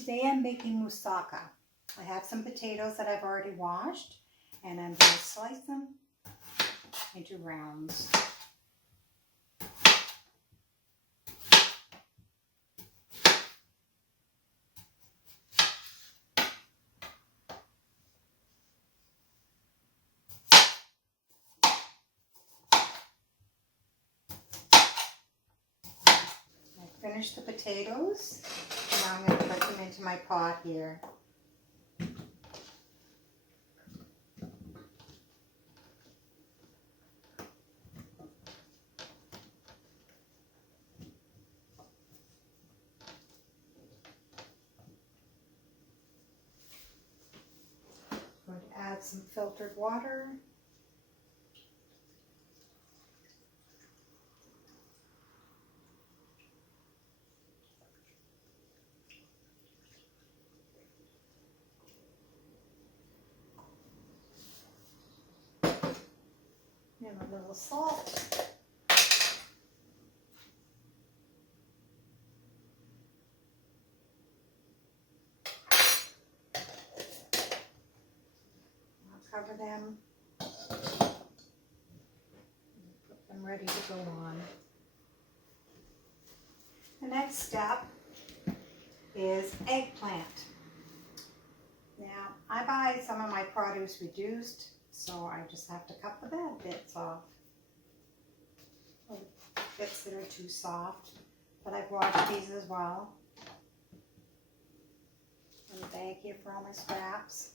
Today I'm making moussaka. I have some potatoes that I've already washed, and I'm going to slice them into rounds. I finished the potatoes. Now I'm going to put them into my pot here. I'm going to add some filtered water. And a little salt. I'll cover them. Put them ready to go on. The next step is eggplant. Now, I buy some of my produce reduced, so I just have to cut the bad bits off. Or bits that are too soft. But I've washed these as well. And a bag here for all my scraps.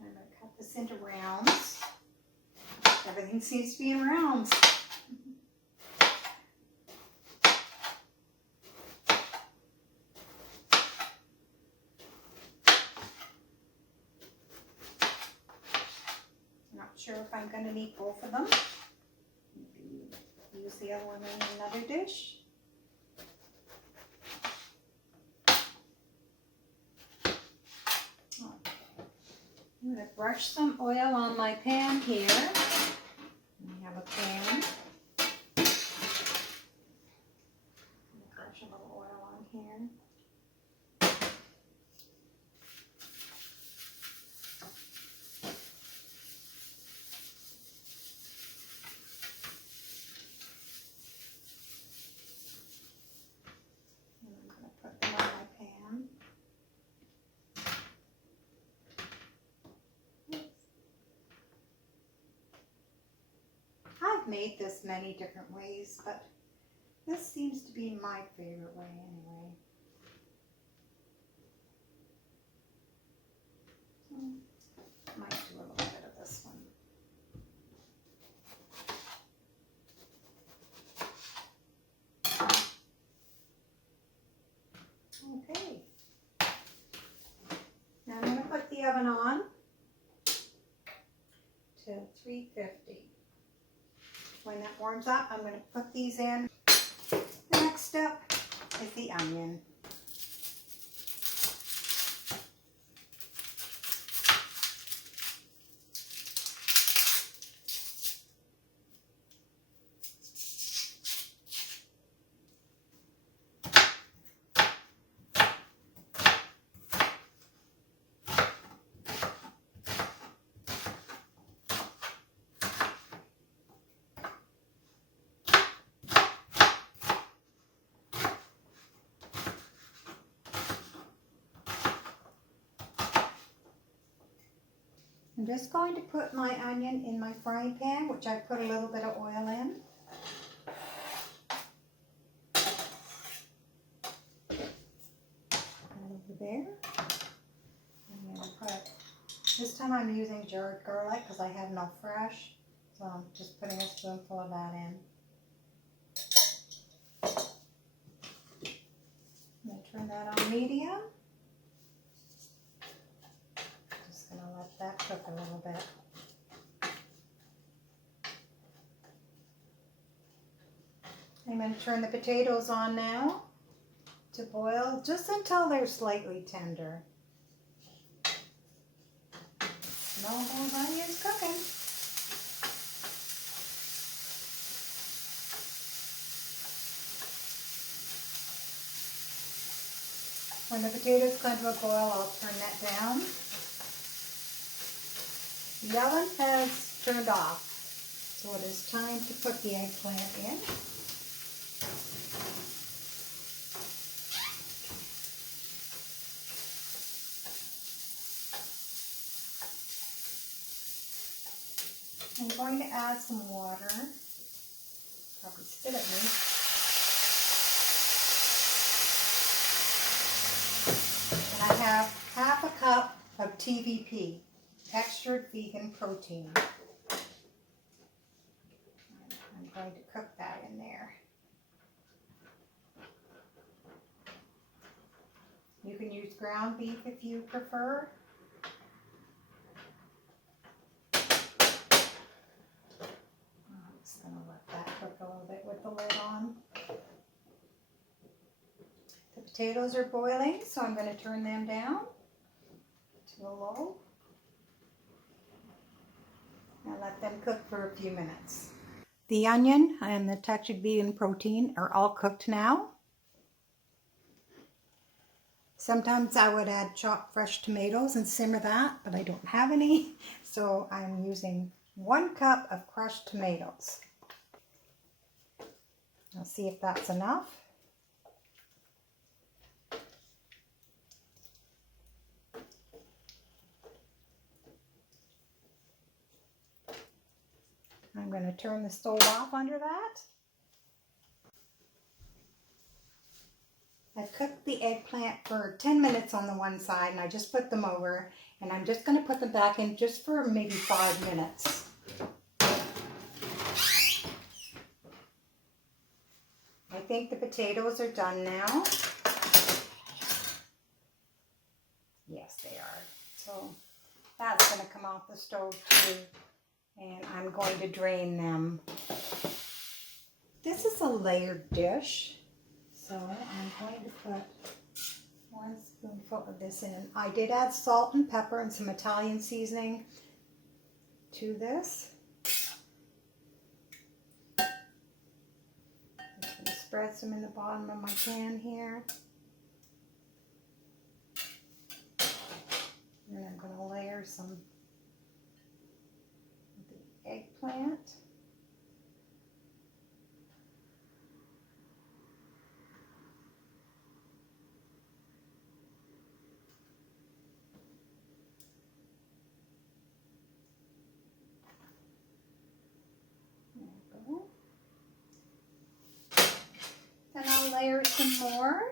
I'm going to cut this into rounds. Everything seems to be in rounds. Not sure if I'm going to need both of them. Maybe use the other one in another dish. I'm going to brush some oil on my pan here. I have a pan. Brush a little oil on here. And I'm going to put them on my pan. I've made this many different ways, but this seems to be my favorite way anyway. So, might do a little bit of this one. Okay. Now I'm going to put the oven on to 350. When that warms up, I'm going to put these in. The next step is the onion. I'm just going to put my onion in my frying pan, which I put a little bit of oil in. Over there. I'm going to put, this time I'm using jarred garlic because I have no fresh. So I'm just putting a spoonful of that in. I'm going to turn that on medium. going to turn the potatoes on now to boil just until they're slightly tender. Smell those onions cooking. When the potatoes come to a boil, I'll turn that down. The oven has turned off, so it is time to put the eggplant in. I'm going to add some water. Probably spit at me. And I have half a cup of TVP, textured vegan protein. I'm going to cook that in there. You can use ground beef if you prefer. I'm just going to let that cook a little bit with the lid on. The potatoes are boiling, so I'm going to turn them down to a low and let them cook for a few minutes. The onion and the textured vegan protein are all cooked now. Sometimes I would add chopped fresh tomatoes and simmer that, but I don't have any, so I'm using 1 cup of crushed tomatoes. I'll see if that's enough. I'm going to turn the stove off under that. I've cooked the eggplant for 10 minutes on the one side, and I just put them over, and I'm just going to put them back in just for maybe 5 minutes. I think the potatoes are done now. Yes, they are. So that's going to come off the stove too, and I'm going to drain them. This is a layered dish. So I'm going to put 1 spoonful of this in. I did add salt and pepper and some Italian seasoning to this. I'm going to spread some in the bottom of my pan here. And I'm going to layer some of the eggplant. And I'll layer some more.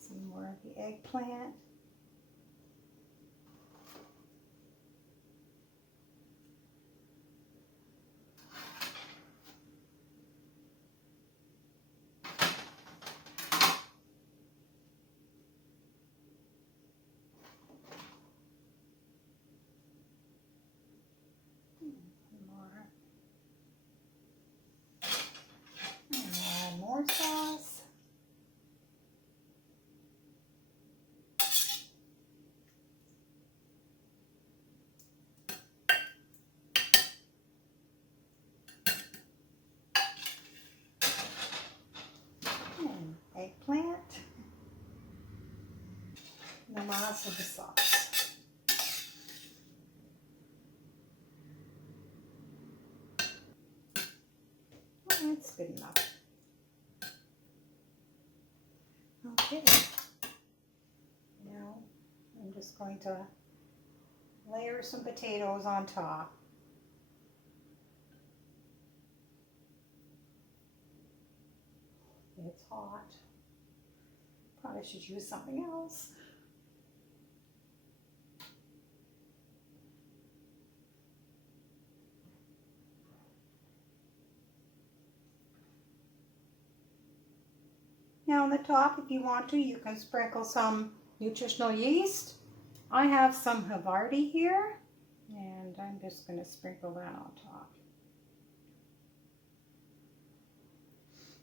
Some more of the eggplant. More sauce. And eggplant. And the last of the sauce. That's good enough. Okay, now I'm just going to layer some potatoes on top. It's hot. Probably should use something else. Now on the top, if you want to, you can sprinkle some nutritional yeast. I have some Havarti here, and I'm just going to sprinkle that on top.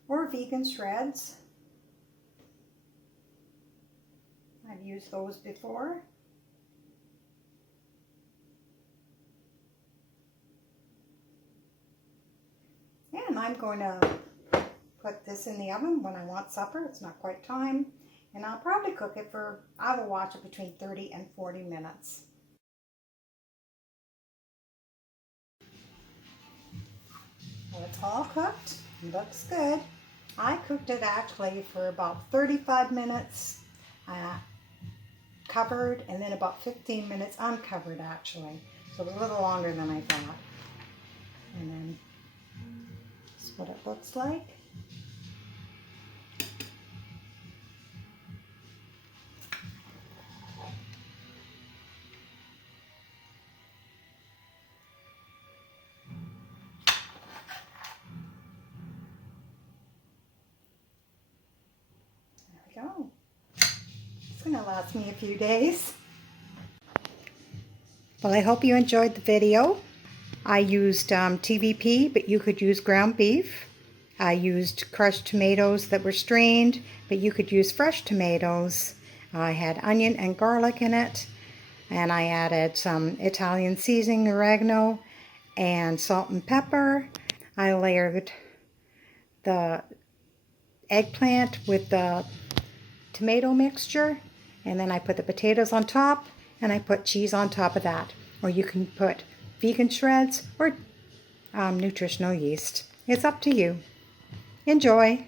Or vegan shreds. I've used those before. And I'm going to put this in the oven when I want supper. It's not quite time. And I'll probably cook it for, I will watch it between 30 and 40 minutes. Well, it's all cooked. It looks good. I cooked it actually for about 35 minutes covered, and then about 15 minutes uncovered actually. So it was a little longer than I thought. And then this is what it looks like. There we go. It's going to last me a few days. Well, I hope you enjoyed the video. I used TVP, but you could use ground beef. I used crushed tomatoes that were strained, but you could use fresh tomatoes. I had onion and garlic in it, and I added some Italian seasoning, oregano, and salt and pepper. I layered the eggplant with the tomato mixture, and then I put the potatoes on top, and I put cheese on top of that. Or you can put vegan shreds or nutritional yeast. It's up to you. Enjoy!